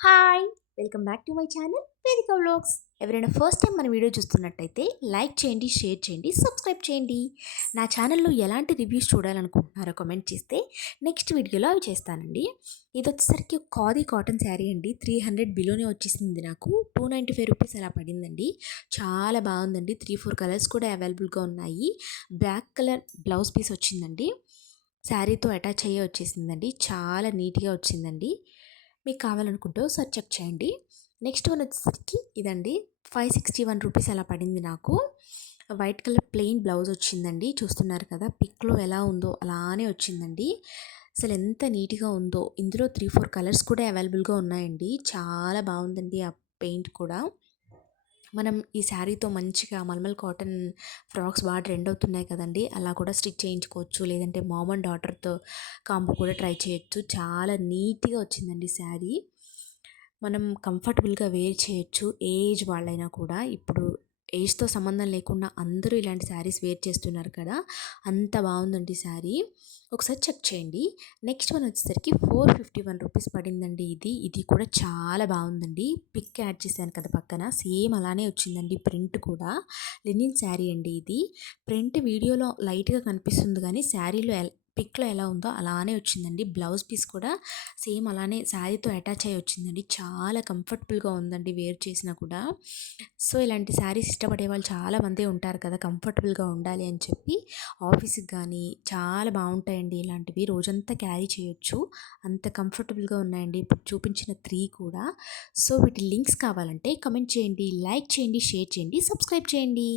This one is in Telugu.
Hi! Welcome back to my channel వేదిక వ్లాగ్స్. ఎవరైనా ఫస్ట్ టైం మన వీడియో చూస్తున్నట్టయితే లైక్ చేయండి, షేర్ చేయండి, సబ్స్క్రైబ్ చేయండి. నా ఛానల్‌లో ఎలాంటి రివ్యూస్ చూడాలనుకుంటున్నారో కామెంట్ చేస్తే నెక్స్ట్ వీడియోలో అవి చేస్తానండి. ఇది వచ్చేసరికి ఒక ఖాదీ కాటన్ శారీ అండి. 300 బిలోనే వచ్చేసింది నాకు. 295 రూపీస్ అలా పడిందండి. చాలా బాగుందండి. 3, 4 కలర్స్ కూడా అవైలబుల్‌గా ఉన్నాయి. బ్లాక్ కలర్ బ్లౌజ్ పీస్ వచ్చిందండి. శారీతో అటాచ్ అయ్యే వచ్చేసిందండి. చాలా నీట్‌గా వచ్చిందండి. మీకు కావాలనుకుంటే ఒకసారి చెక్ చేయండి. నెక్స్ట్ వన్ వచ్చేసరికి ఇదండి. 561 రూపీస్ అలా పడింది నాకు. వైట్ కలర్ ప్లెయిన్ బ్లౌజ్ వచ్చిందండి. చూస్తున్నారు కదా, పిక్లో ఎలా ఉందో అలానే వచ్చిందండి. అసలు ఎంత నీట్గా ఉందో. ఇందులో 3, 4 కలర్స్ కూడా అవైలబుల్గా ఉన్నాయండి. చాలా బాగుందండి ఆ పెయింట్ కూడా. మనం ఈ శారీతో మంచిగా మల్మల్ కాటన్ ఫ్రాక్స్ బాగా ట్రెండ్ అవుతున్నాయి కదండి, అలా కూడా స్టిచ్ చేయించుకోవచ్చు. లేదంటే మామ్ అండ్ డాటర్తో కాంబో కూడా ట్రై చేయొచ్చు. చాలా నీట్గా వచ్చిందండి శారీ. మనం కంఫర్టబుల్గా వేర్ చేయొచ్చు. ఏజ్ వాళ్ళైనా కూడా. ఇప్పుడు ఏజ్తో సంబంధం లేకుండా అందరూ ఇలాంటి శారీస్ వేర్ చేస్తున్నారు కదా, అంత బాగుందండి శారీ. ఒకసారి చెక్ చేయండి. నెక్స్ట్ వన్ వచ్చేసరికి 451 రూపీస్ పడిందండి. ఇది కూడా చాలా బాగుందండి. పిక్ యాడ్ చేశాను కదా పక్కన, సేమ్ అలానే వచ్చిందండి. ప్రింట్ కూడా లినిన్ శారీ అండి ఇది. ప్రింట్ వీడియోలో లైట్గా కనిపిస్తుంది కానీ శారీలో పిక్లో ఎలా ఉందో అలానే వచ్చిందండి. బ్లౌజ్ పీస్ కూడా సేమ్ అలానే శారీతో అటాచ్ అయ్యి వచ్చిందండి. చాలా కంఫర్టబుల్గా ఉందండి వేర్ చేసినా కూడా. సో ఇలాంటి శారీస్ ఇష్టపడే వాళ్ళు చాలామందే ఉంటారు కదా, కంఫర్టబుల్గా ఉండాలి అని చెప్పి. ఆఫీస్కి కానీ చాలా బాగుంటాయండి ఇలాంటివి. రోజంతా క్యారీ చేయొచ్చు, అంత కంఫర్టబుల్గా ఉన్నాయండి ఇప్పుడు చూపించిన 3 కూడా. సో వీటి లింక్స్ కావాలంటే కమెంట్ చేయండి, లైక్ చేయండి, షేర్ చేయండి, సబ్స్క్రైబ్ చేయండి.